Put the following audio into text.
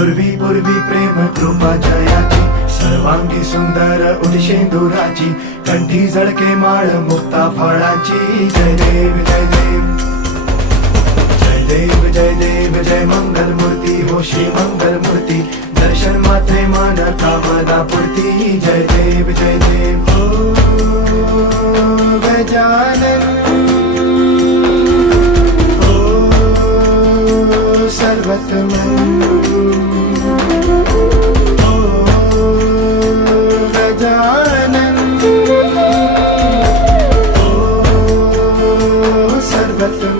पूर्वी पूर्वी प्रेम कृपा जयाची, सर्वांगी सुंदर उदिशेंदुराची, कंठी झळके माळ मुक्ता फळाची. जय देव जय देव जय देव जय देव जय मंगल मूर्ती हो श्री मंगल मूर्ती, दर्शन मात्रे मान कामना पूर्ती. जय देव जय देव ओ गजानन ओ सर्वतमन गजानन ओ सर्वतमन.